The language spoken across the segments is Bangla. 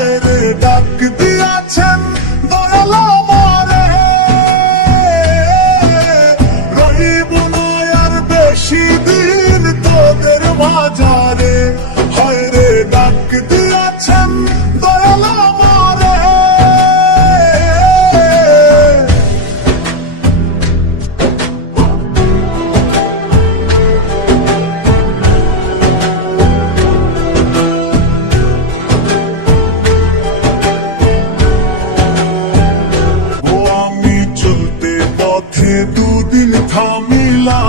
হায় রে ডাক দিয়াছেন দয়াল আমারে, রহিব না আর বেশি দিন তোদের মাঝারে, হায় রে ডাক দিয়াছেন দয়াল আমারে। দুদিন থামিলাম,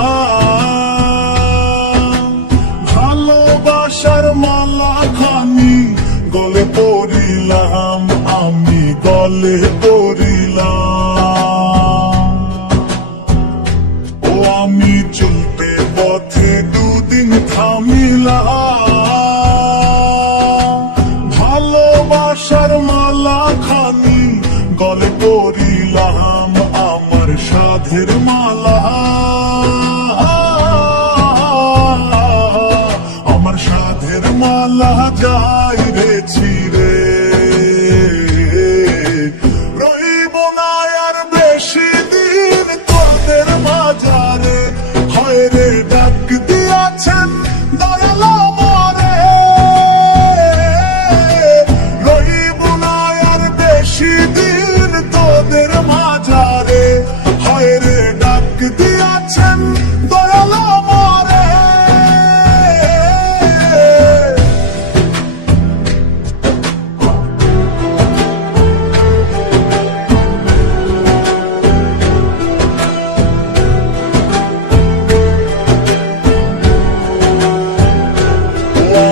ভালোবাসার মালা খানি গলে পড়িলাম, আমি গলে পড়িলাম। ও আমি চলতে পথে দুদিন থামিলাম, ভালোবাসার মালা খানি গলে পড়িলাম, আমার সাধের মালা, আমার সাধের মালা যাই রে ছিড়ে, রহিব না আর বেশি দিন তোদের মাঝারে, হায় রে ডাক দিয়াছেন দয়াল আমারে, রহিব না আর বেশি দিন তোদের মাঝারে, হায় রে ডাক দিয়াছেন দয়াল আমারে।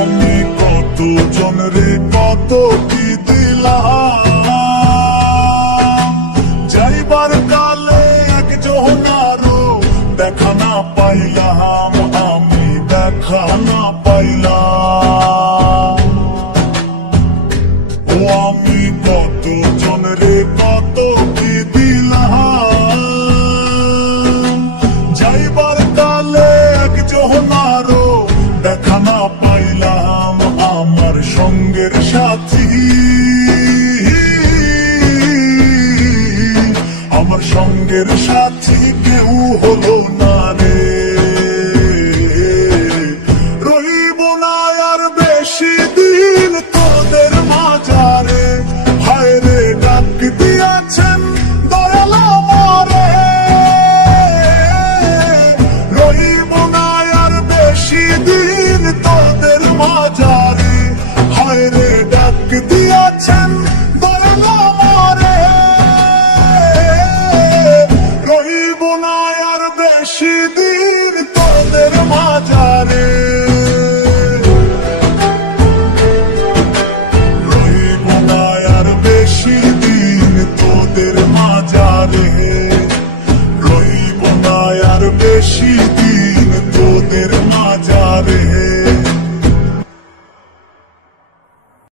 আমি কত জনরে কত কি দিলাম, যাইবার কালে একজন আরো দেখা না পাইলাম, আমি দেখা না পাইলাম। ও আমি কত জনরে কত কি দিলাম, যাইবার কালে একজন আরো দেখা না পাইলাম, আমার সঙ্গের সাথী, আমার সঙ্গের সাথী কেউ হলো না রে, রহিব না আর বেশি দিন তোদের মাঝারে, হায় রে ডাক দিয়াছেন দয়াল আমারে, রহিব না আর বেশি দিন তোদের মাঝারে, হায় রে ডাক দিয়াছেন দয়াল আমারে, রহিব না আর বেশি দিন তোদের মাঝারে, রহিব না আর বেশি দিন তোদের মাঝারে, রহিব না আর বেশি দিন তোদের মাঝারে।